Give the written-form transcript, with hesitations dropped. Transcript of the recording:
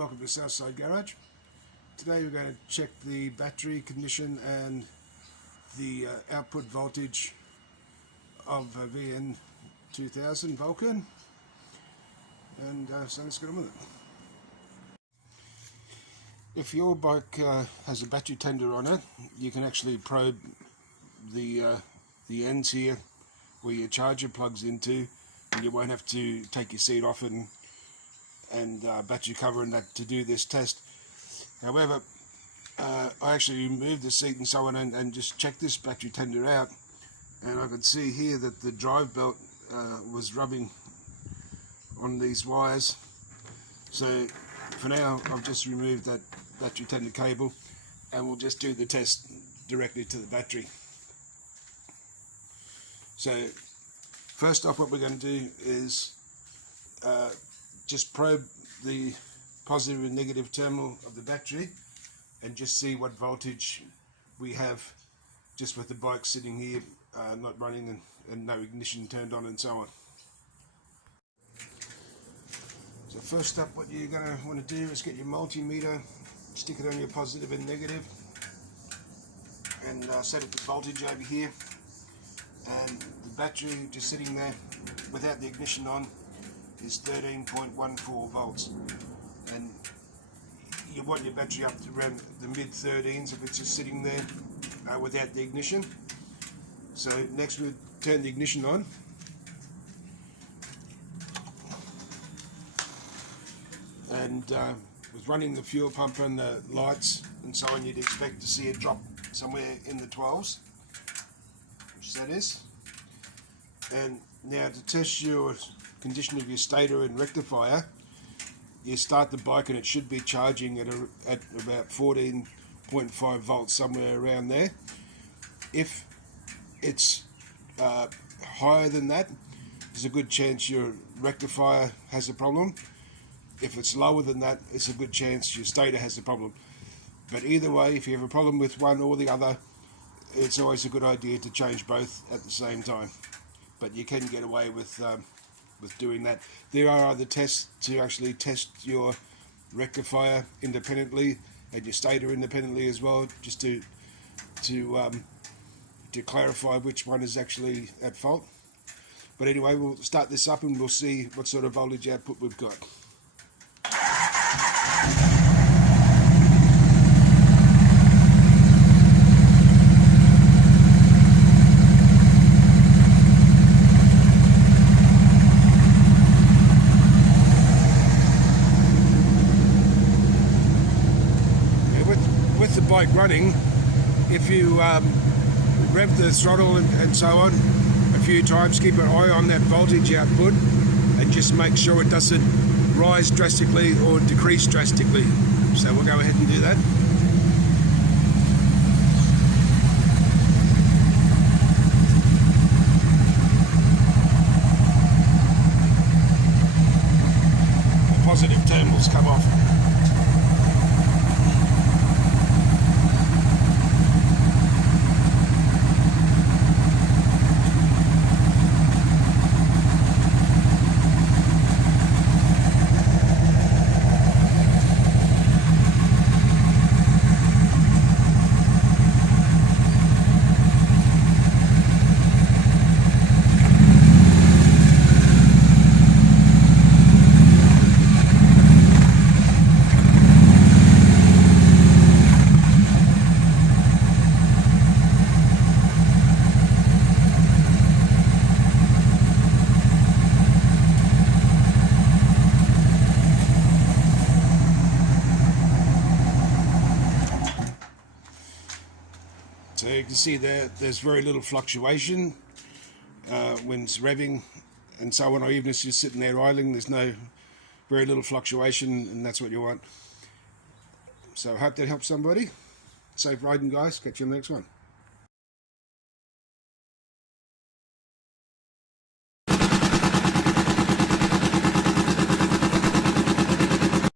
Welcome to Southside Garage. Today we're going to check the battery condition and the output voltage of a VN2000 Vulcan, and so let's get on with it. If your bike has a battery tender on it, you can actually probe the ends here where your charger plugs into, and you won't have to take your seat off and battery cover and that to do this test. However, I actually removed the seat and so on and just checked this battery tender out, and I could see here that the drive belt was rubbing on these wires. So for now I've just removed that battery tender cable, and we'll just do the test directly to the battery. So first off, what we're going to do is just probe the positive and negative terminal of the battery and just see what voltage we have just with the bike sitting here not running and no ignition turned on and so on. So first up, what you're going to want to do is get your multimeter, stick it on your positive and negative, and set up the voltage over here, and the battery just sitting there without the ignition on is 13.14 volts, and you want your battery up to around the mid-13s if it's just sitting there without the ignition. So next we'll turn the ignition on, and with running the fuel pump and the lights and so on, you'd expect to see it drop somewhere in the 12s, which that is. And now to test your condition of your stator and rectifier, you start the bike and it should be charging at about 14.5 volts, somewhere around there. If it's higher than that, there's a good chance your rectifier has a problem. If it's lower than that, it's a good chance your stator has a problem. But either way, if you have a problem with one or the other, it's always a good idea to change both at the same time. But you can get away with doing that. There are other tests to actually test your rectifier independently and your stator independently as well, just to clarify which one is actually at fault. But anyway, we'll start this up and we'll see what sort of voltage output we've got. With the bike running, if you rev the throttle and so on a few times, keep an eye on that voltage output and just make sure it doesn't rise drastically or decrease drastically. So we'll go ahead and do that. The positive terminals come off. So you can see there's very little fluctuation when it's revving and so on, or even if it's just sitting there idling, there's very little fluctuation, and that's what you want. So I hope that helps somebody. Safe riding, guys. Catch you on the next one.